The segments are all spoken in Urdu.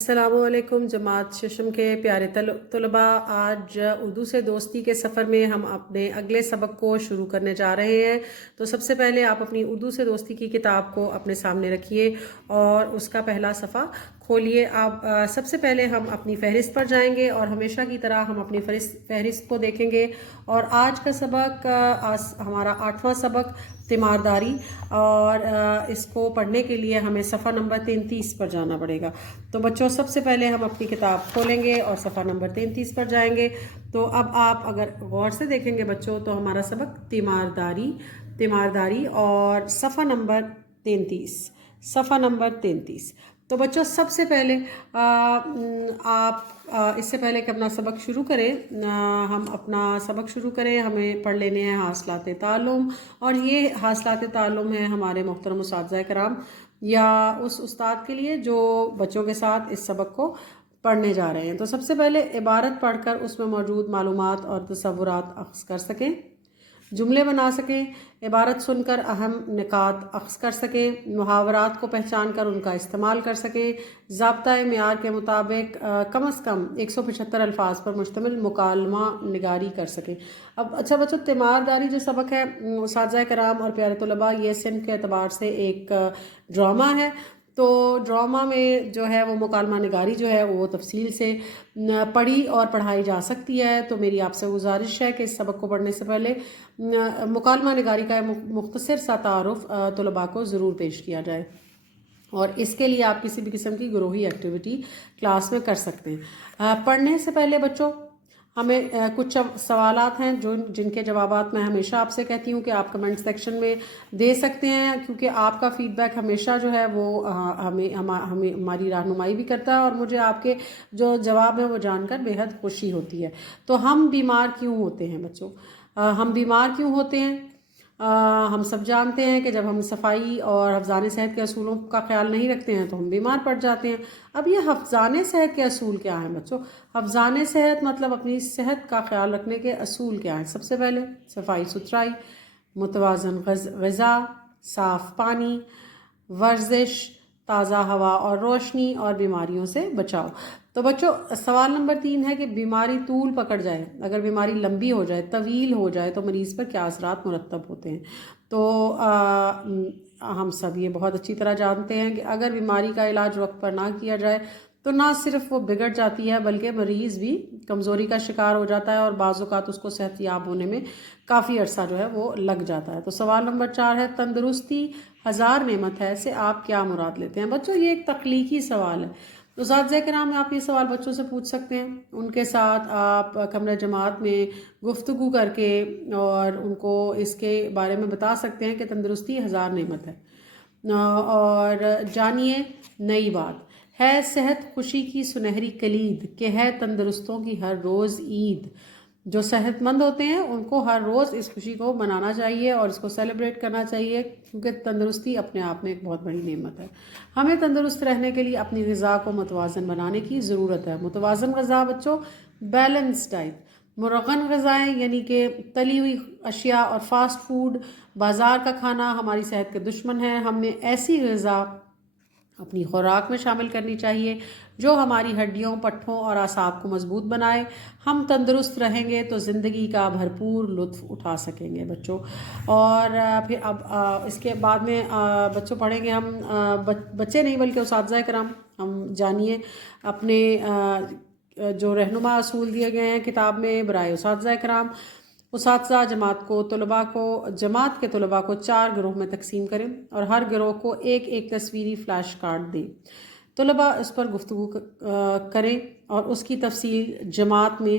السلام علیکم جماعت ششم کے پیارے طلباء، آج اردو سے دوستی کے سفر میں ہم اپنے اگلے سبق کو شروع کرنے جا رہے ہیں۔ تو سب سے پہلے آپ اپنی اردو سے دوستی کی کتاب کو اپنے سامنے رکھیے اور اس کا پہلا صفحہ کھولیے۔ آپ سب سے پہلے ہم اپنی فہرست پر جائیں گے اور ہمیشہ کی طرح ہم اپنی فہرست کو دیکھیں گے۔ اور آج کا سبق ہمارا 8واں سبق تیمارداری، اور اس کو پڑھنے کے لیے ہمیں صفحہ نمبر 33 پر جانا پڑے گا۔ تو بچوں، سب سے پہلے ہم اپنی کتاب کھولیں گے اور صفحہ نمبر 33 پر جائیں گے۔ تو اب آپ اگر غور سے دیکھیں گے بچوں تو ہمارا سبق تیمارداری اور صفحہ نمبر 33۔ تو بچوں، سب سے پہلے آپ اس سے پہلے کہ اپنا سبق شروع کریں، ہم اپنا سبق شروع کریں، ہمیں پڑھ لینے ہیں حاصلات تعلم۔ اور یہ حاصلات تعلم ہے ہمارے محترم اساتذہ کرام یا اس استاد کے لیے جو بچوں کے ساتھ اس سبق کو پڑھنے جا رہے ہیں۔ تو سب سے پہلے عبارت پڑھ کر اس میں موجود معلومات اور تصورات اخذ کر سکیں، جملے بنا سکیں، عبارت سن کر اہم نکات اخذ کر سکیں، محاورات کو پہچان کر ان کا استعمال کر سکیں، ضابطۂ معیار کے مطابق کم از کم 175 الفاظ پر مشتمل مکالمہ نگاری کر سکیں۔ اب اچھا بچوں، تیمارداری جو سبق ہے اساتذہ کرام اور پیارے طلباء، یہ صنف کے اعتبار سے ایک ڈرامہ ہے۔ تو ڈرامہ میں جو ہے وہ مکالمہ نگاری جو ہے وہ تفصیل سے پڑھی اور پڑھائی جا سکتی ہے۔ تو میری آپ سے گزارش ہے کہ اس سبق کو پڑھنے سے پہلے مکالمہ نگاری کا مختصر سا تعارف طلباء کو ضرور پیش کیا جائے، اور اس کے لیے آپ کسی بھی قسم کی گروہی ایکٹیویٹی کلاس میں کر سکتے ہیں۔ پڑھنے سے پہلے بچوں ہمیں کچھ سوالات ہیں جن کے جوابات میں ہمیشہ آپ سے کہتی ہوں کہ آپ کمنٹ سیکشن میں دے سکتے ہیں، کیونکہ آپ کا فیڈ بیک ہمیشہ جو ہے وہ ہماری رہنمائی بھی کرتا ہے، اور مجھے آپ کے جو جواب ہیں وہ جان کر بے حد خوشی ہوتی ہے۔ تو ہم بیمار کیوں ہوتے ہیں بچوں؟ ہم بیمار کیوں ہوتے ہیں؟ ہم سب جانتے ہیں کہ جب ہم صفائی اور حفظان صحت کے اصولوں کا خیال نہیں رکھتے ہیں تو ہم بیمار پڑ جاتے ہیں۔ اب یہ حفظان صحت کے اصول کیا ہیں بچوں؟ حفظان صحت مطلب اپنی صحت کا خیال رکھنے کے اصول کیا ہیں؟ سب سے پہلے صفائی ستھرائی، متوازن غذا، صاف پانی، ورزش، تازہ ہوا اور روشنی، اور بیماریوں سے بچاؤ۔ تو بچوں، سوال نمبر 3 ہے کہ بیماری طول پکڑ جائے، اگر بیماری لمبی ہو جائے، طویل ہو جائے تو مریض پر کیا اثرات مرتب ہوتے ہیں؟ تو ہم سب یہ بہت اچھی طرح جانتے ہیں کہ اگر بیماری کا علاج وقت پر نہ کیا جائے تو نہ صرف وہ بگڑ جاتی ہے بلکہ مریض بھی کمزوری کا شکار ہو جاتا ہے، اور بعض اوقات اس کو صحت یاب ہونے میں کافی عرصہ جو ہے وہ لگ جاتا ہے۔ تو سوال نمبر 4 ہے تندرستی ہزار نعمت ہے سے آپ کیا مراد لیتے ہیں؟ بچوں، یہ ایک تخلیقی سوال ہے، تو اساتذہ کرام آپ یہ سوال بچوں سے پوچھ سکتے ہیں، ان کے ساتھ آپ کمرہ جماعت میں گفتگو کر کے اور ان کو اس کے بارے میں بتا سکتے ہیں کہ تندرستی ہزار نعمت ہے۔ اور جانیے نئی بات ہے صحت خوشی کی سنہری کلید، کہ ہے تندرستوں کی ہر روز عید۔ جو صحت مند ہوتے ہیں ان کو ہر روز اس خوشی کو منانا چاہیے اور اس کو سیلیبریٹ کرنا چاہیے، کیونکہ تندرستی اپنے آپ میں ایک بہت بڑی نعمت ہے۔ ہمیں تندرست رہنے کے لیے اپنی غذا کو متوازن بنانے کی ضرورت ہے۔ متوازن غذا بچوں، بیلنس ڈائٹ، مرغن غذائیں یعنی کہ تلی ہوئی اشیاء اور فاسٹ فوڈ، بازار کا کھانا ہماری صحت کے دشمن ہیں۔ ہم نے ایسی غذا اپنی خوراک میں شامل کرنی چاہیے جو ہماری ہڈیوں، پٹھوں اور اعصاب کو مضبوط بنائے۔ ہم تندرست رہیں گے تو زندگی کا بھرپور لطف اٹھا سکیں گے بچوں۔ اور پھر اب اس کے بعد میں بچوں پڑھیں گے ہم، بچے نہیں بلکہ اساتذہ کرام، ہم جانیے اپنے جو رہنما اصول دیے گئے ہیں کتاب میں برائے اساتذہ کرام۔ اساتذہ جماعت کے طلباء کو 4 گروہ میں تقسیم کریں اور ہر گروہ کو ایک تصویری فلیش کارڈ دیں۔ طلباء اس پر گفتگو کریں اور اس کی تفصیل جماعت میں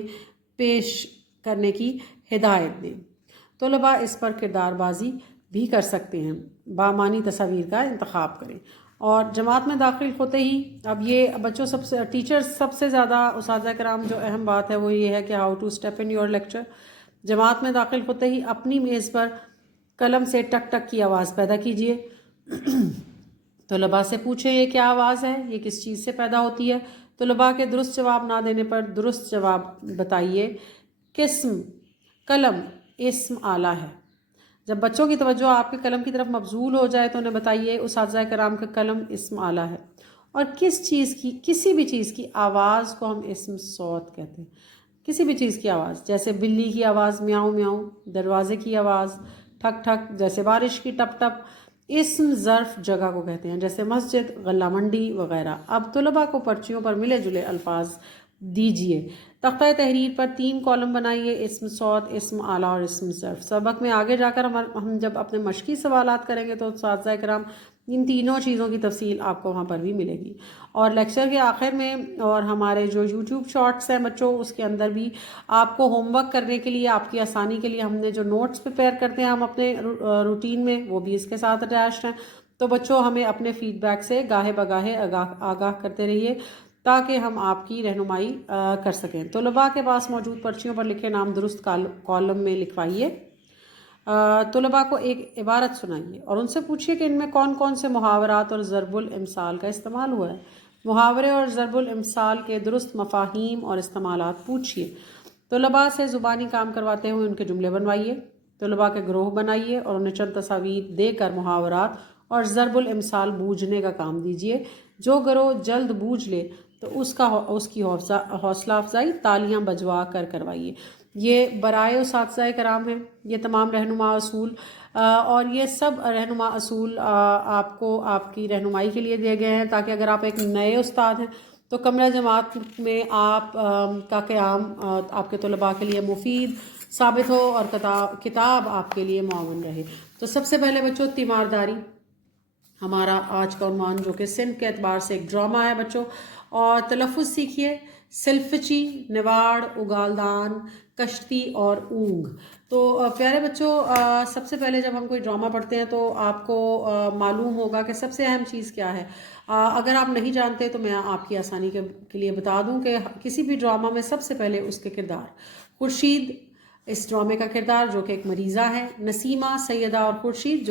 پیش کرنے کی ہدایت دیں۔ طلباء اس پر کردار بازی بھی کر سکتے ہیں، بامعنی تصاویر کا انتخاب کریں۔ اور جماعت میں داخل ہوتے ہی، اب یہ بچوں ٹیچر سب سے زیادہ اساتذہ کرام جو اہم بات ہے وہ یہ ہے کہ how to step in your lecture. جماعت میں داخل ہوتے ہی اپنی میز پر قلم سے ٹک ٹک کی آواز پیدا کیجیے۔ طلباء سے پوچھیں یہ کیا آواز ہے، یہ کس چیز سے پیدا ہوتی ہے؟ طلباء کے درست جواب نہ دینے پر درست جواب بتائیے۔ قسم، قلم اسم آلہ ہے۔ جب بچوں کی توجہ آپ کے قلم کی طرف مبذول ہو جائے تو انہیں بتائیے اساتذہ کرام کا قلم اسم آلہ ہے۔ اور کس چیز کی، کسی بھی چیز کی آواز کو ہم اسم صوت کہتے ہیں. کسی بھی چیز کی آواز، جیسے بلی کی آواز میاؤں میاؤں، دروازے کی آواز ٹھک ٹھک، جیسے بارش کی ٹپ ٹپ. اسم ظرف جگہ کو کہتے ہیں، جیسے مسجد، غلہ منڈی وغیرہ. اب طلباء کو پرچیوں پر ملے جلے الفاظ دیجیے. تختہ تحریر پر 3 کالم بنائیے، اسم صوت، اسم آلہ اور اسم ظرف. سبق میں آگے جا کر ہم جب اپنے مشقی سوالات کریں گے تو اساتذہ کرام ان تینوں چیزوں کی تفصیل آپ کو وہاں پر بھی ملے گی. اور لیکچر کے آخر میں اور ہمارے جو یوٹیوب شارٹس ہیں بچوں، اس کے اندر بھی آپ کو ہوم ورک کرنے کے لیے، آپ کی آسانی کے لیے، ہم نے جو نوٹس پریپیئر کرتے ہیں ہم اپنے روٹین میں، وہ بھی اس کے ساتھ اٹیچڈ ہیں. تو بچوں ہمیں اپنے فیڈ بیک سے گاہے بگاہے آگاہ کرتے رہیے تاکہ ہم آپ کی رہنمائی کر سکیں. طلباء کے پاس موجود پرچیوں پر لکھے نام درست کالم میں لکھوائیے. طلباء کو ایک عبارت سنائیے اور ان سے پوچھیے کہ ان میں کون کون سے محاورات اور ضرب الامثال کا استعمال ہوا ہے. محاورے اور ضرب الامثال کے درست مفاہیم اور استعمالات پوچھیے. طلباء سے زبانی کام کرواتے ہوئے ان کے جملے بنوائیے. طلباء کے گروہ بنائیے اور انہیں چند تصاویر دے کر محاورات اور ضرب الامثال بوجھنے کا کام دیجیے. جو گروہ جلد بوجھ لے تو اس کی حوصلہ افزائی تالیاں بجوا کر کروائیے. یہ برائے اساتذہ کرام ہیں، یہ تمام رہنما اصول اور یہ سب رہنما اصول آپ کو آپ کی رہنمائی کے لیے دیے گئے ہیں تاکہ اگر آپ ایک نئے استاد ہیں تو کمرہ جماعت میں آپ کا قیام آپ کے طلباء کے لیے مفید ثابت ہو اور کتاب آپ کے لیے معاون رہے. تو سب سے پہلے بچوں تیمارداری ہمارا آج کا عنوان، جو کہ صنف کے اعتبار سے ایک ڈرامہ ہے بچوں. اور تلفظ سیکھیے، سلفچی، نواڑ، اگالدان، کشتی اور اونگ. تو پیارے بچوں، سب سے پہلے جب ہم کوئی ڈرامہ پڑھتے ہیں تو آپ کو معلوم ہوگا کہ سب سے اہم چیز کیا ہے. اگر آپ نہیں جانتے تو میں آپ کی آسانی کے لیے بتا دوں کہ کسی بھی ڈرامہ میں سب سے پہلے اس کے کردار. خورشید اس ڈرامے کا کردار جو کہ ایک مریضہ ہے، نسیمہ، سیدہ اور خورشید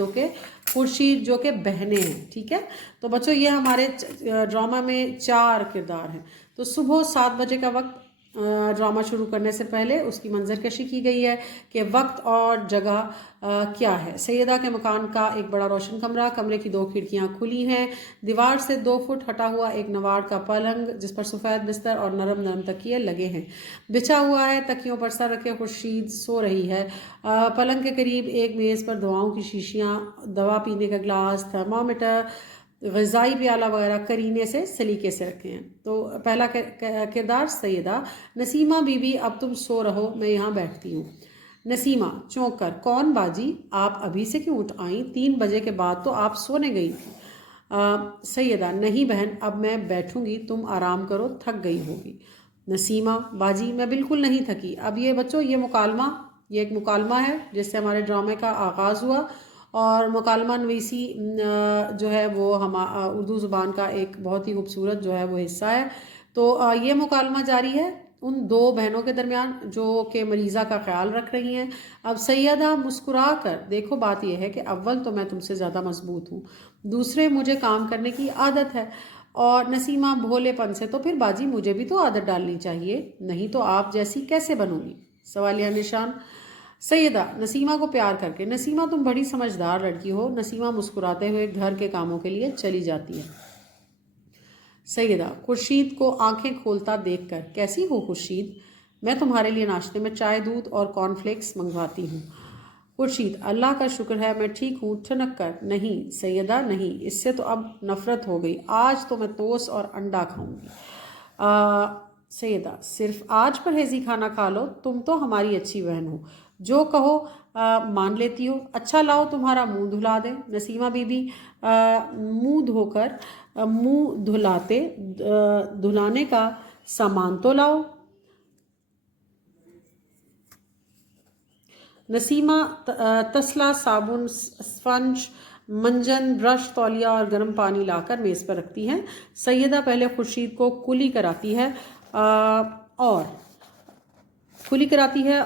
جو کہ بہنیں ہیں. ٹھیک ہے، تو بچوں یہ ہمارے ڈرامہ میں 4 کردار ہیں. تو صبح 7 بجے کا وقت، ڈرامہ شروع کرنے سے پہلے اس کی منظر کشی کی گئی ہے کہ وقت اور جگہ کیا ہے. سیدہ کے مکان کا ایک بڑا روشن کمرہ، کمرے کی 2 کھڑکیاں کھلی ہیں، دیوار سے 2 فٹ ہٹا ہوا ایک نواڑ کا پلنگ جس پر سفید بستر اور نرم نرم تکیے لگے ہیں بچھا ہوا ہے. تکیوں پر سر رکھے خورشید سو رہی ہے. پلنگ کے قریب ایک میز پر دواؤں کی شیشیاں، دوا پینے کا گلاس، تھرمامیٹر، غذائی پیالہ وغیرہ کرینے سے سلیقے سے رکھے ہیں. تو پہلا کردار سیدہ. نسیمہ بی بی اب تم سو رہو، میں یہاں بیٹھتی ہوں. نسیمہ چونک کر، کون باجی، آپ ابھی سے کیوں اٹھ آئیں؟ 3 بجے کے بعد تو آپ سونے گئی تھی. سیدہ نہیں بہن، اب میں بیٹھوں گی، تم آرام کرو، تھک گئی ہوگی. نسیمہ باجی میں بالکل نہیں تھکی. اب یہ بچوں یہ ایک مکالمہ ہے جس سے ہمارے ڈرامے کا آغاز ہوا. اور مکالمہ نویسی جو ہے وہ اردو زبان کا ایک بہت ہی خوبصورت جو ہے وہ حصہ ہے. تو یہ مکالمہ جاری ہے ان 2 بہنوں کے درمیان جو کہ مریضہ کا خیال رکھ رہی ہیں. اب سیدہ مسکرا کر، دیکھو بات یہ ہے کہ اول تو میں تم سے زیادہ مضبوط ہوں، دوسرے مجھے کام کرنے کی عادت ہے. اور نسیمہ بھولے پن سے، تو پھر باجی مجھے بھی تو عادت ڈالنی چاہیے، نہیں تو آپ جیسی کیسے بنوں گی؟ سوالیہ نشان. سیدہ نسیمہ کو پیار کر کے، نسیمہ تم بڑی سمجھدار لڑکی ہو. نسیمہ مسکراتے ہوئے گھر کے کاموں کے لیے چلی جاتی ہے. سیدہ خورشید کو آنکھیں کھولتا دیکھ کر، کیسی ہو خورشید؟ میں تمہارے لیے ناشتے میں چائے، دودھ اور کارن فلیکس منگواتی ہوں. خورشید اللہ کا شکر ہے میں ٹھیک ہوں. ٹھنک کر، نہیں سیدہ نہیں، اس سے تو اب نفرت ہو گئی. آج تو میں ٹوسٹ اور انڈا کھاؤں گی. سیدہ صرف آج پرہیزی کھانا کھا لو، تم تو ہماری اچھی بہن ہو، جو کہو مان لیتی ہو. اچھا لاؤ تمہارا منہ دھلا دیں. نسیمہ بی بی منہ دھلانے کا سامان تو لاؤ. نسیمہ تسلا، صابن، اسفنج، منجن، برش، تولیہ اور گرم پانی لا کر میز پر رکھتی ہے. سیدہ پہلے خورشید کو کلی کراتی ہے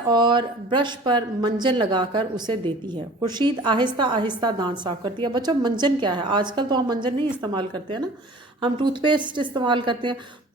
اور برش پر منجن لگا کر اسے دیتی ہے. خورشید آہستہ آہستہ دانت صاف کرتی ہے. بچوں منجن کیا ہے؟ آج کل تو ہم منجن نہیں استعمال کرتے ہیں نا، ہم ٹوتھ پیسٹ استعمال کرتے ہیں.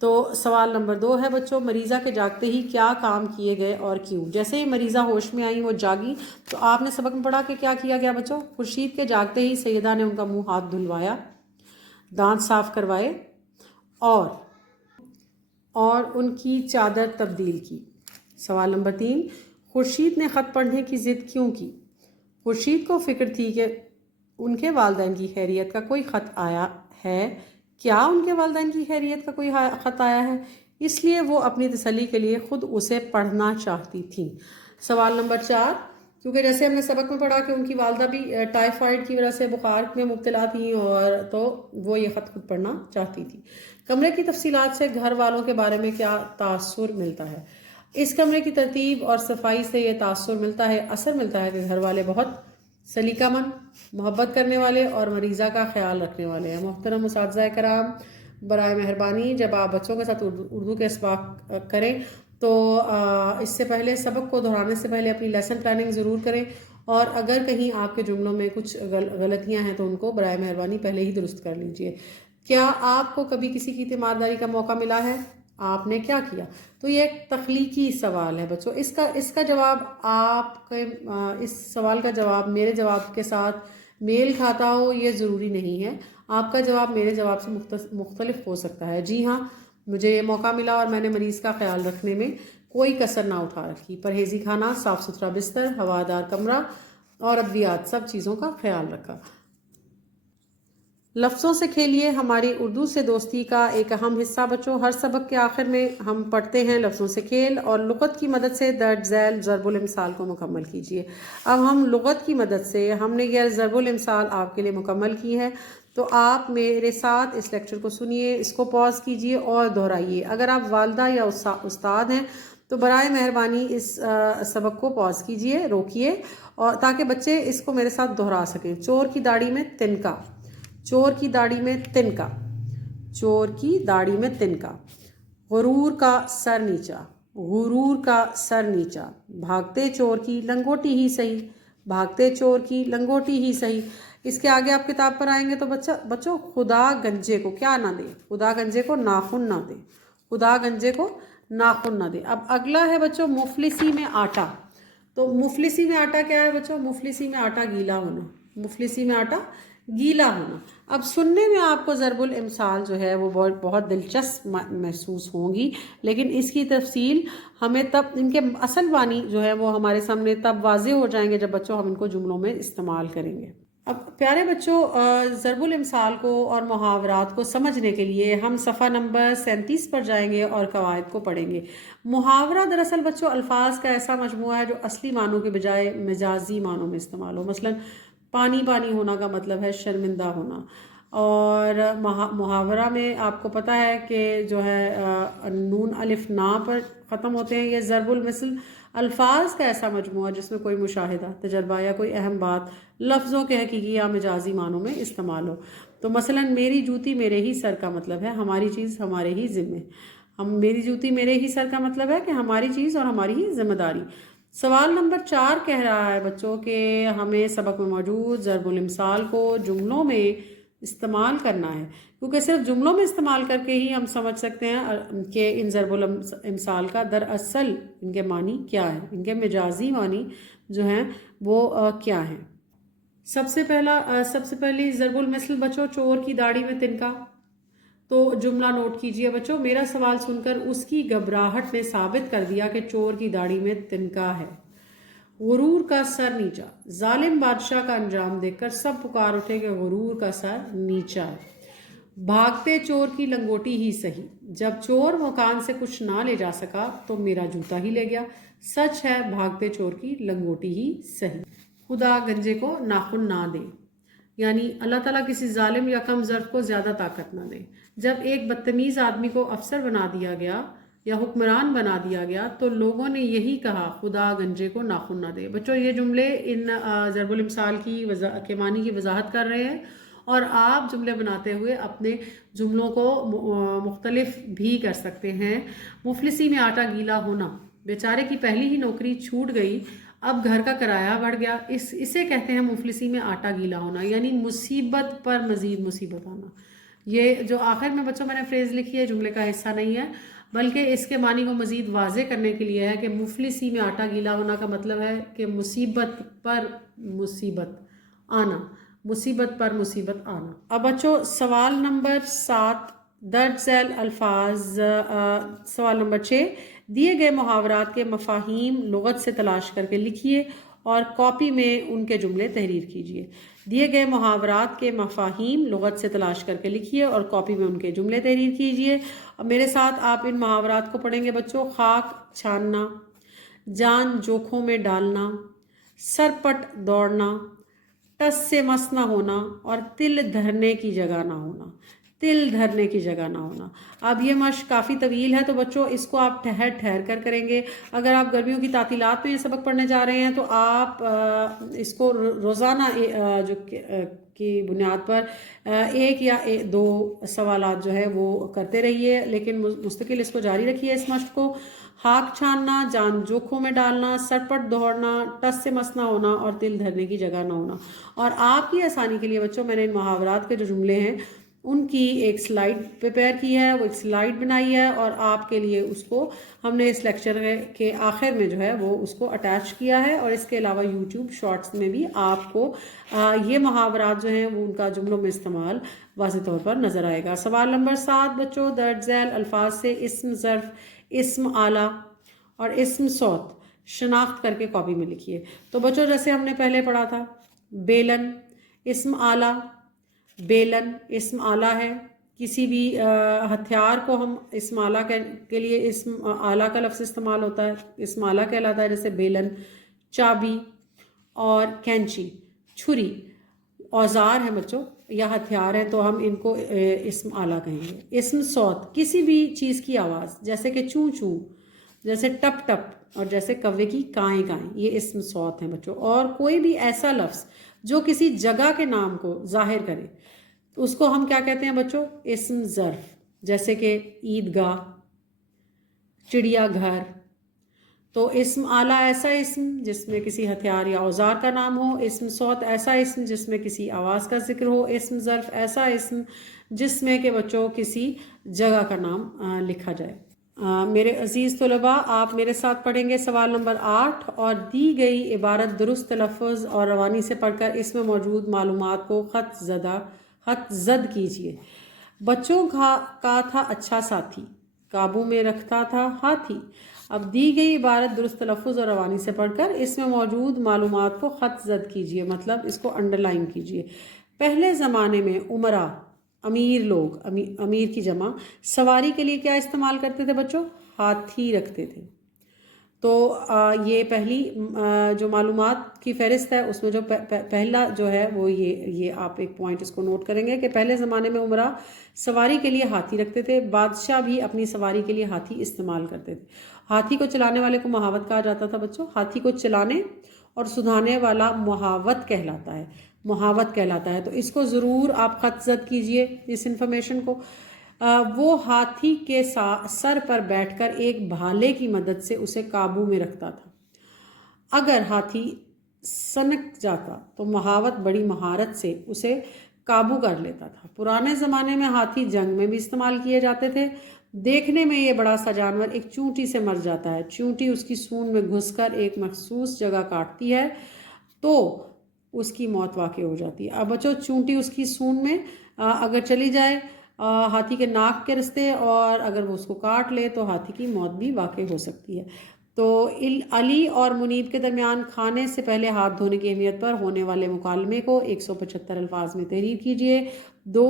تو سوال نمبر 2 ہے بچوں، مریضہ کے جاگتے ہی کیا کام کیے گئے اور کیوں؟ جیسے ہی مریضہ ہوش میں آئی، وہ جاگی، تو آپ نے سبق میں پڑھا کہ کیا کیا گیا بچوں؟ خورشید کے جاگتے ہی سیدہ نے ان کا منہ ہاتھ دھلوایا، دانت صاف کروائے اور ان کی چادر تبدیل کی۔ سوال نمبر 3، خورشید نے خط پڑھنے کی ضد کیوں کی؟ خورشید کو فکر تھی کہ ان کے والدین کی خیریت کا کوئی خط آیا ہے۔ کیا ان کے والدین کی خیریت کا کوئی خط آیا ہے؟ اس لیے وہ اپنی تسلی کے لیے خود اسے پڑھنا چاہتی تھیں۔ سوال نمبر 4، کیونکہ جیسے ہم نے سبق میں پڑھا کہ ان کی والدہ بھی ٹائیفائڈ کی وجہ سے بخار میں مبتلا تھیں، اور تو وہ یہ خط خود پڑھنا چاہتی تھی۔ کمرے کی تفصیلات سے گھر والوں کے بارے میں کیا تاثر ملتا ہے؟ اس کمرے کی ترتیب اور صفائی سے یہ تاثر ملتا ہے، اثر ملتا ہے کہ گھر والے بہت سلیقہ مند، محبت کرنے والے اور مریضہ کا خیال رکھنے والے ہیں۔ محترم اساتذہ کرام، برائے مہربانی جب آپ بچوں کے ساتھ اردو کے اسباق کریں تو اس سے پہلے سبق کو دہرانے سے پہلے اپنی لیسن پلاننگ ضرور کریں، اور اگر کہیں آپ کے جملوں میں کچھ غلطیاں ہیں تو ان کو برائے مہربانی پہلے ہی درست کر لیجئے۔ کیا آپ کو کبھی کسی کی تیمارداری کا موقع ملا ہے؟ آپ نے کیا کیا؟ تو یہ ایک تخلیقی سوال ہے بچوں۔ اس کا جواب آپ کے اس سوال کا جواب میرے جواب کے ساتھ میل کھاتا ہو یہ ضروری نہیں ہے، آپ کا جواب میرے جواب سے مختلف ہو سکتا ہے۔ جی ہاں، مجھے یہ موقع ملا اور میں نے مریض کا خیال رکھنے میں کوئی کسر نہ اٹھا رکھی۔ پرہیزی کھانا، صاف ستھرا بستر، ہوادار کمرہ اور ادویات، سب چیزوں کا خیال رکھا۔ لفظوں سے کھیلیے ہماری اردو سے دوستی کا ایک اہم حصہ بچوں۔ ہر سبق کے آخر میں ہم پڑھتے ہیں لفظوں سے کھیل، اور لغت کی مدد سے درج ذیل ضرب الامثال کو مکمل کیجیے۔ اب ہم لغت کی مدد سے ہم نے یہ ضرب الامثال آپ کے لیے مکمل کی ہے، تو آپ میرے ساتھ اس لیکچر کو سنیے، اس کو پاز کیجیے اور دہرائیے۔ اگر آپ والدہ یا استاد ہیں تو برائے مہربانی اس سبق کو پاز کیجیے، روکیے، اور تاکہ بچے اس کو میرے ساتھ دہرا سکیں۔ چور کی داڑھی میں تنکا، چور کی داڑھی میں تنکا، چور کی داڑھی میں تنکا۔ غرور کا سر نیچا، غرور کا سر نیچا۔ بھاگتے چور کی لنگوٹی ہی صحیح، بھاگتے چور کی لنگوٹی ہی صحیح۔ اس کے آگے آپ کتاب پر آئیں گے تو بچوں خدا گنجے کو کیا نہ دے، خدا گنجے کو ناخن نہ دے، خدا گنجے کو ناخن نہ دے۔ اب اگلا ہے بچوں مفلسی میں آٹا۔ تو مفلسی میں آٹا کیا ہے بچوں؟ مفلسی میں آٹا گیلا ہونا، مفلسی میں آٹا گیلا ہونا۔ اب سننے میں آپ کو ضرب الامثال جو ہے وہ بہت دلچسپ محسوس ہوں گی، لیکن اس کی تفصیل ہمیں تب، ان کے اصل معنی جو ہے وہ ہمارے سامنے تب واضح ہو جائیں گے جب بچوں ہم ان کو جملوں میں استعمال کریں گے۔ اب پیارے بچوں، ضرب الامثال کو اور محاورات کو سمجھنے کے لیے ہم صفحہ نمبر 37 پر جائیں گے اور قواعد کو پڑھیں گے۔ محاورہ دراصل بچوں الفاظ کا ایسا مجموعہ ہے جو اصلی معنوں کے بجائے مجازی معنوں میں استعمال ہو۔ مثلا پانی پانی ہونا کا مطلب ہے شرمندہ ہونا، اور محاورہ میں آپ کو پتہ ہے کہ جو ہے نون الف نا پر ختم ہوتے ہیں۔ یہ ضرب المثل الفاظ کا ایسا مجموعہ جس میں کوئی مشاہدہ، تجربہ یا کوئی اہم بات لفظوں کے حقیقی یا مجازی معنوں میں استعمال ہو۔ تو مثلا میری جوتی میرے ہی سر کا مطلب ہے ہماری چیز ہمارے ہی ذمے۔ میری جوتی میرے ہی سر کا مطلب ہے کہ ہماری چیز اور ہماری ہی ذمہ داری۔ سوال نمبر 4 کہہ رہا ہے بچوں کہ ہمیں سبق میں موجود ضرب الامثال کو جملوں میں استعمال کرنا ہے، کیونکہ صرف جملوں میں استعمال کر کے ہی ہم سمجھ سکتے ہیں کہ ان ضرب الامثال کا دراصل ان کے معنی کیا ہے، ان کے مجازی معنی جو ہیں وہ کیا ہیں۔ سب سے پہلی ضرب المثل بچوں چور کی داڑھی میں تنکا۔ تو جملہ نوٹ کیجئے بچوں، میرا سوال سن کر اس کی گھبراہٹ نے ثابت کر دیا کہ چور کی داڑھی میں تنکا ہے۔ غرور کا سر نیچا، ظالم بادشاہ کا انجام دیکھ کر سب پکار اٹھے کہ غرور کا سر نیچا ہے۔ بھاگتے چور کی لنگوٹی ہی صحیح، جب چور مکان سے کچھ نہ لے جا سکا تو میرا جوتا ہی لے گیا۔ سچ ہے بھاگتے چور کی لنگوٹی ہی صحیح۔ خدا گنجے کو ناخن نہ دے، یعنی اللہ تعالیٰ کسی ظالم یا کم ظرف کو زیادہ طاقت نہ دے۔ جب ایک بدتمیز آدمی کو افسر بنا دیا گیا یا حکمران بنا دیا گیا تو لوگوں نے یہی کہا خدا گنجے کو ناخن نہ دے۔ بچوں یہ جملے ان ضرب الامثال کے معنی کی وضاحت کر رہے ہیں، اور آپ جملے بناتے ہوئے اپنے جملوں کو مختلف بھی کر سکتے ہیں۔ مفلسی میں آٹا گیلا ہونا، بیچارے کی پہلی ہی نوکری چھوٹ گئی، اب گھر کا کرایہ بڑھ گیا، اسے کہتے ہیں مفلسی میں آٹا گیلا ہونا، یعنی مصیبت پر مزید مصیبت آنا۔ یہ جو آخر میں بچوں میں نے فریز لکھی ہے جملے کا حصہ نہیں ہے، بلکہ اس کے معنی کو مزید واضح کرنے کے لیے ہے کہ مفلسی میں آٹا گیلا ہونا کا مطلب ہے کہ مصیبت پر مصیبت آنا، مصیبت پر مصیبت آنا۔ اب بچوں سوال نمبر 7 درج ذیل الفاظ، سوال نمبر 6 دیے گئے محاورات کے مفاہیم لغت سے تلاش کر کے لکھیے اور کاپی میں ان کے جملے تحریر کیجیے۔ دیے گئے محاورات کے مفاہیم لغت سے تلاش کر کے لکھیے اور کاپی میں ان کے جملے تحریر کیجیے۔ اب میرے ساتھ آپ ان محاورات کو پڑھیں گے بچوں۔ خاک چھاننا، جان جوکھوں میں ڈالنا، سرپٹ دوڑنا، ٹس سے مس نہ ہونا اور تل دھرنے کی جگہ نہ ہونا، تل دھرنے کی جگہ نہ ہونا۔ اب یہ مشق کافی طویل ہے تو بچوں اس کو آپ ٹھہر ٹھہر کر کریں گے۔ اگر آپ گرمیوں کی تعطیلات میں یہ سبق پڑھنے جا رہے ہیں تو آپ اس کو روزانہ جو کی بنیاد پر ایک یا دو سوالات جو ہے وہ کرتے رہیے، لیکن مستقل اس کو جاری رکھیے اس مشق کو۔ خاک چھاننا، جان جوکھوں میں ڈالنا، سرپٹ دوڑنا، ٹس سے مس نہ ہونا اور تل دھرنے کی جگہ نہ ہونا۔ اور آپ کی آسانی کے لیے بچوں میں نے ان محاورات کے جو جملے ہیں ان کی ایک سلائیڈ پریپیئر کی ہے، وہ ایک سلائیڈ بنائی ہے اور آپ کے لیے اس کو ہم نے اس لیکچر کے آخر میں جو ہے وہ اس کو اٹیچ کیا ہے، اور اس کے علاوہ یوٹیوب شارٹس میں بھی آپ کو یہ محاورات جو ہیں وہ ان کا جملوں میں استعمال واضح طور پر نظر آئے گا۔ سوال نمبر 7 بچوں درج ذیل الفاظ سے اسم ظرف، اسم آلہ اور اسم صوت شناخت کر کے کاپی میں لکھیے۔ تو بچوں جیسے ہم نے پہلے پڑھا تھا، بیلن اسم آلہ، بیلن اسم آلہ ہے، کسی بھی ہتھیار کو ہم اسم آلہ کے لیے اسم آلہ کا لفظ استعمال ہوتا ہے، اسم آلہ کہلاتا ہے، جیسے بیلن، چابی اور کینچی، چھری اوزار ہیں بچوں یا ہتھیار ہیں تو ہم ان کو اسم آلہ کہیں گے۔ اسم صوت کسی بھی چیز کی آواز، جیسے کہ چوں چوں، جیسے ٹپ ٹپ اور جیسے کوے کی کائیں کائیں، یہ اسم صوت ہیں بچوں۔ اور کوئی بھی ایسا لفظ جو کسی جگہ کے نام کو ظاہر کرے اس کو ہم کیا کہتے ہیں بچوں؟ اسم ظرف، جیسے کہ عیدگاہ، چڑیا گھر۔ تو اسم آلہ ایسا اسم جس میں کسی ہتھیار یا اوزار کا نام ہو، اسم صوت ایسا اسم جس میں کسی آواز کا ذکر ہو، اسم ظرف ایسا اسم جس میں کہ بچوں کسی جگہ کا نام لکھا جائے۔ میرے عزیز طلباء، آپ میرے ساتھ پڑھیں گے سوال نمبر 8 اور دی گئی عبارت درست تلفظ اور روانی سے پڑھ کر اس میں موجود معلومات کو خط زد کیجیے۔ بچوں کا تھا اچھا ساتھی، قابو میں رکھتا تھا ہاتھی۔ اب دی گئی عبارت درست تلفظ اور روانی سے پڑھ کر اس میں موجود معلومات کو خط زد کیجیے، مطلب اس کو انڈر لائن کیجیے۔ پہلے زمانے میں امراء امیر لوگ، امیر کی جمع، سواری کے لیے کیا استعمال کرتے تھے بچوں؟ ہاتھی رکھتے تھے۔ تو یہ پہلی جو معلومات کی فہرست ہے اس میں جو پہلا جو ہے وہ یہ آپ ایک پوائنٹ اس کو نوٹ کریں گے کہ پہلے زمانے میں امراء سواری کے لیے ہاتھی رکھتے تھے، بادشاہ بھی اپنی سواری کے لیے ہاتھی استعمال کرتے تھے۔ ہاتھی کو چلانے والے کو مہاوت کہا جاتا تھا بچوں۔ ہاتھی کو چلانے اور سدھانے والا مہاوت کہلاتا ہے، مہاوت کہلاتا ہے۔ تو اس کو ضرور آپ خط زد کیجئے اس انفارمیشن کو۔ وہ ہاتھی کے سر پر بیٹھ کر ایک بھالے کی مدد سے اسے قابو میں رکھتا تھا۔ اگر ہاتھی سنک جاتا تو مہاوت بڑی مہارت سے اسے قابو کر لیتا تھا۔ پرانے زمانے میں ہاتھی جنگ میں بھی استعمال کیے جاتے تھے۔ دیکھنے میں یہ بڑا سا جانور ایک چونٹی سے مر جاتا ہے، چونٹی اس کی سون میں گھس کر ایک مخصوص جگہ کاٹتی ہے تو اس کی موت واقع ہو جاتی ہے۔ اب بچوں چونٹی اس کی سون میں اگر چلی جائے ہاتھی کے ناک کے رستے اور اگر وہ اس کو کاٹ لے تو ہاتھی کی موت بھی واقع ہو سکتی ہے۔ تو علی اور منیب کے درمیان کھانے سے پہلے ہاتھ دھونے کی اہمیت پر ہونے والے مکالمے کو 175 الفاظ میں تحریر کیجیے۔ دو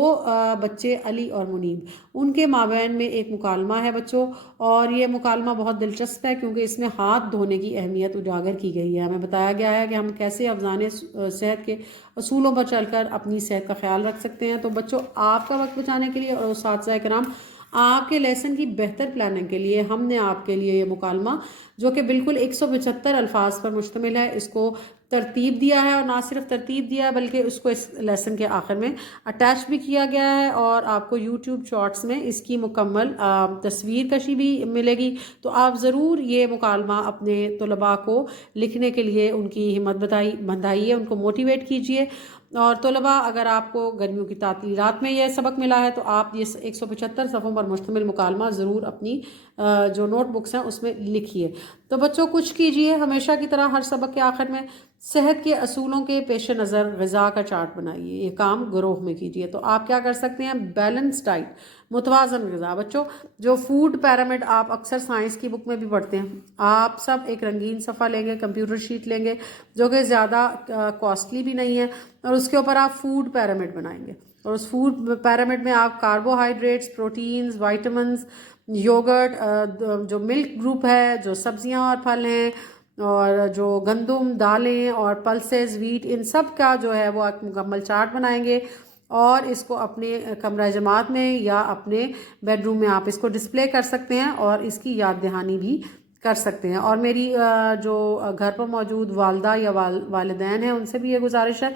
بچے علی اور منیب، ان کے مابین میں ایک مکالمہ ہے بچوں، اور یہ مکالمہ بہت دلچسپ ہے کیونکہ اس میں ہاتھ دھونے کی اہمیت اجاگر کی گئی ہے۔ ہمیں بتایا گیا ہے کہ ہم کیسے افزان صحت کے اصولوں پر چل کر اپنی صحت کا خیال رکھ سکتے ہیں۔ تو بچوں آپ کا وقت بچانے کے لیے اور اساتذہ کرام آپ کے لیسن کی بہتر پلاننگ کے لیے ہم نے آپ کے لیے یہ مکالمہ جو کہ بالکل 175 الفاظ پر مشتمل ہے اس کو ترتیب دیا ہے، اور نہ صرف ترتیب دیا ہے بلکہ اس کو اس لیسن کے آخر میں اٹیچ بھی کیا گیا ہے، اور آپ کو یوٹیوب شارٹس میں اس کی مکمل تصویر کشی بھی ملے گی۔ تو آپ ضرور یہ مکالمہ اپنے طلباء کو لکھنے کے لیے ان کی ہمت بندھائیے، ان کو موٹیویٹ کیجیے۔ اور طلباء اگر آپ کو گرمیوں کی تعطیلات میں یہ سبق ملا ہے تو آپ یہ 175 صفحوں پر مشتمل مکالمہ ضرور اپنی جو نوٹ بکس ہیں اس میں لکھیے۔ تو بچوں کچھ کیجئے، ہمیشہ کی طرح ہر سبق کے آخر میں صحت کے اصولوں کے پیش نظر غذا کا چارٹ بنائیے۔ یہ کام گروہ میں کیجئے۔ تو آپ کیا کر سکتے ہیں؟ بیلنس ڈائٹ، متوازن غذا۔ بچوں جو فوڈ پیرامڈ آپ اکثر سائنس کی بک میں بھی پڑھتے ہیں، آپ سب ایک رنگین صفحہ لیں گے، کمپیوٹر شیٹ لیں گے جو کہ زیادہ کاسٹلی بھی نہیں ہے، اور اس کے اوپر آپ فوڈ پیرامڈ بنائیں گے، اور اس فوڈ پیرامڈ میں آپ کاربوہائیڈریٹس، پروٹینز، وائٹامنز، یوگرٹ، جو ملک گروپ ہے، جو سبزیاں اور پھل ہیں، اور جو گندم، دالیں اور پلسز، ویٹ، ان سب کا جو ہے وہ ایک مکمل چارٹ بنائیں گے، اور اس کو اپنے کمرہ جماعت میں یا اپنے بیڈ روم میں آپ اس کو ڈسپلے کر سکتے ہیں اور اس کی یاد دہانی بھی کر سکتے ہیں۔ اور میری جو گھر پر موجود والدہ یا والدین ہیں ان سے بھی یہ گزارش ہے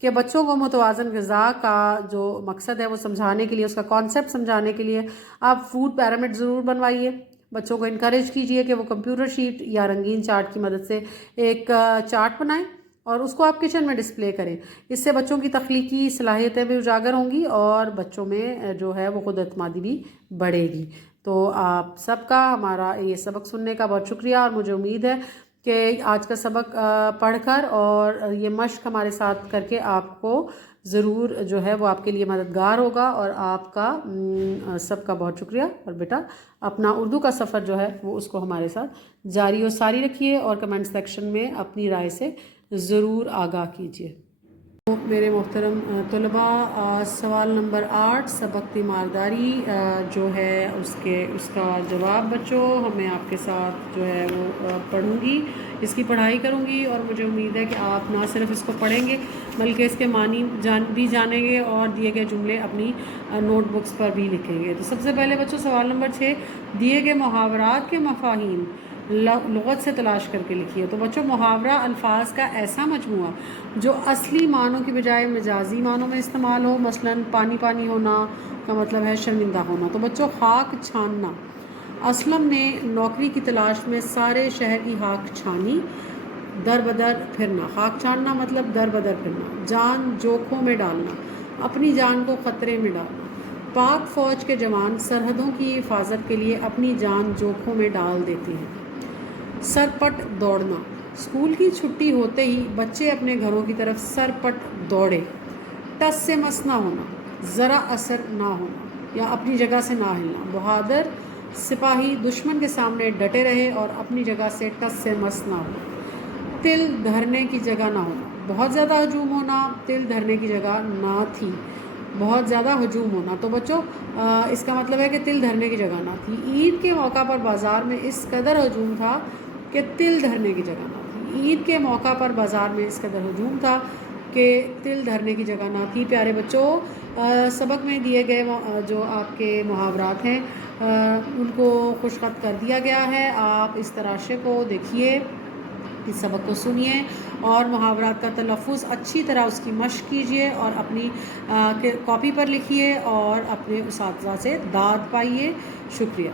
کہ بچوں کو متوازن غذا کا جو مقصد ہے وہ سمجھانے کے لیے، اس کا کانسیپٹ سمجھانے کے لیے آپ فوڈ پیرامڈ ضرور بنوائیے۔ بچوں کو انکریج کیجئے کہ وہ کمپیوٹر شیٹ یا رنگین چارٹ کی مدد سے ایک چارٹ بنائیں اور اس کو آپ کچن میں ڈسپلے کریں۔ اس سے بچوں کی تخلیقی صلاحیتیں بھی اجاگر ہوں گی اور بچوں میں جو ہے وہ خود اعتمادی بھی بڑھے گی۔ تو آپ سب کا ہمارا یہ سبق سننے کا بہت شکریہ، اور مجھے امید ہے کہ آج کا سبق پڑھ کر اور یہ مشق ہمارے ساتھ کر کے آپ کو ضرور جو ہے وہ آپ کے لیے مددگار ہوگا، اور آپ کا سب کا بہت شکریہ۔ اور بیٹا اپنا اردو کا سفر جو ہے وہ اس کو ہمارے ساتھ جاری و ساری رکھیے، اور کمنٹ سیکشن میں اپنی رائے سے ضرور آگاہ کیجیے۔ میرے محترم طلباء، سوال نمبر 8 سبق تیمارداری جو ہے اس کا جواب بچوں ہمیں آپ کے ساتھ جو ہے وہ پڑھوں گی، اس کی پڑھائی کروں گی، اور مجھے امید ہے کہ آپ نہ صرف اس کو پڑھیں گے بلکہ اس کے معنی بھی جانیں گے اور دیے گئے جملے اپنی نوٹ بکس پر بھی لکھیں گے۔ تو سب سے پہلے بچوں سوال نمبر 6، دیے گئے محاورات کے مفاہیم لغت سے تلاش کر کے لکھیے۔ تو بچوں محاورہ الفاظ کا ایسا مجموعہ جو اصلی معنوں کی بجائے مجازی معنوں میں استعمال ہو، مثلا پانی پانی ہونا کا مطلب ہے شرمندہ ہونا۔ تو بچوں خاک چھاننا، اسلم نے نوکری کی تلاش میں سارے شہر کی خاک چھانی، در بدر پھرنا۔ خاک چھاننا مطلب در بدر پھرنا۔ جان جوکھوں میں ڈالنا، اپنی جان کو خطرے میں ڈالنا۔ پاک فوج کے جوان سرحدوں کی حفاظت کے لیے اپنی جان جوکھوں میں ڈال دیتے ہیں۔ سرپٹ دوڑنا، اسکول کی چھٹی ہوتے ہی بچے اپنے گھروں کی طرف سرپٹ دوڑے۔ ٹس سے مس نہ ہونا، ذرا اثر نہ ہونا یا اپنی جگہ سے نہ ہلنا۔ بہادر سپاہی دشمن کے سامنے ڈٹے رہے اور اپنی جگہ سے ٹس سے مس نہ ہونا۔ تل دھرنے کی جگہ نہ ہونا، بہت زیادہ ہجوم ہونا، تل دھرنے کی جگہ نہ تھی، بہت زیادہ ہجوم ہونا۔ تو بچوں اس کا مطلب ہے کہ تل دھرنے کی جگہ نہ تھی۔ عید کے موقع پر بازار میں اس قدر ہجوم تھا کہ تل دھرنے کی جگہ نہ تھی۔ عید کے موقع پر بازار میں اس قدر ہجوم تھا کہ تل دھرنے کی جگہ نہ تھی۔ پیارے بچوں سبق میں دیے گئے جو آپ کے محاورات ہیں ان کو خوش خط کر دیا گیا ہے۔ آپ اس تراشے کو دیکھیے، اس سبق کو سنیے اور محاورات کا تلفظ اچھی طرح اس کی مشق کیجیے اور اپنی کاپی پر لکھیے اور اپنے اساتذہ سے داد پائیے۔ شکریہ۔